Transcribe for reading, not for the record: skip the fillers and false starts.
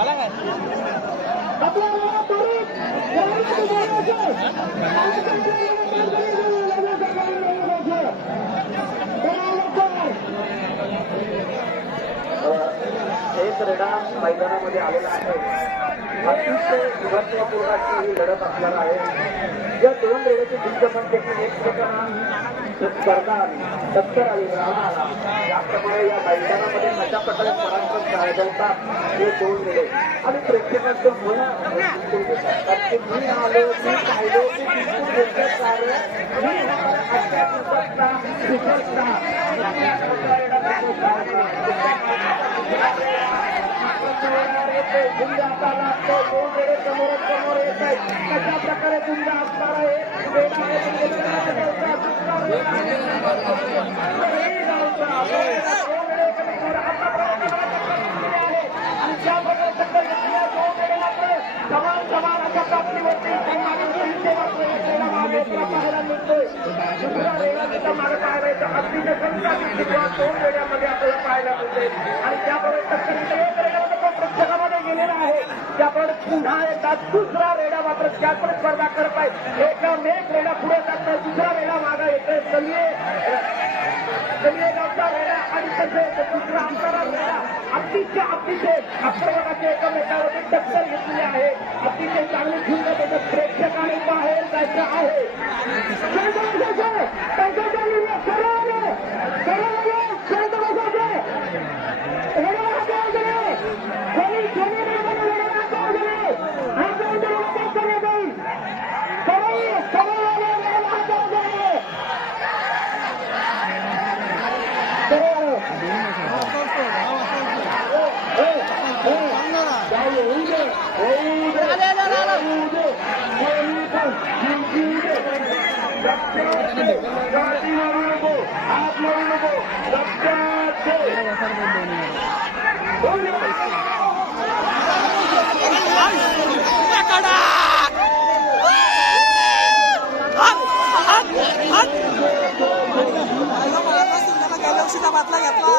आला काय एक रेडा मैदानामध्ये आलेला आहे. अतिशय महत्वपूर्ण अशी ही लढत आपल्याला आहे. या दोन रेड्याची जिंकपैकी एक स्पर्धा आली, टक्कर आली, आला. याप्रमाणे या मैदानामध्ये अशा प्रकारे पराक्रम गाजवतात हे दोन रेडे आणि प्रेक्षकांचं मन मी आलो, मी पाहिलो, समोर येत आहे. कशा प्रकारे गुंजा असणार आहे आणि त्याबरोबर समान अशा प्राप्तीवरती पाहायला मिळतोय. दुसरा वेळा तिचा मागे पाहायला अतिशय दोन वेळामध्ये आपल्याला पाहायला मिळते आणि त्याबरोबर प्रत्येकामध्ये गेलेला आहे. त्याबरोबर पुन्हा येतात दुसरा रेडा मात्र त्याकडे स्पर्धा करत आहे. एकामेक रेडा पुढे जात नाही, दुसरा रेडा मागा येतोय. कलिये गावचा रेडा आणि तसे दुसरा अंतरा रेडा अतिशय अप्रवादाचे एकमेकावरती टक्कर घेतली आहे. अतिशय चांगली झुंज त्याचं प्रेक्षकांनी बाहेर जायचं आहे. बातला घेतला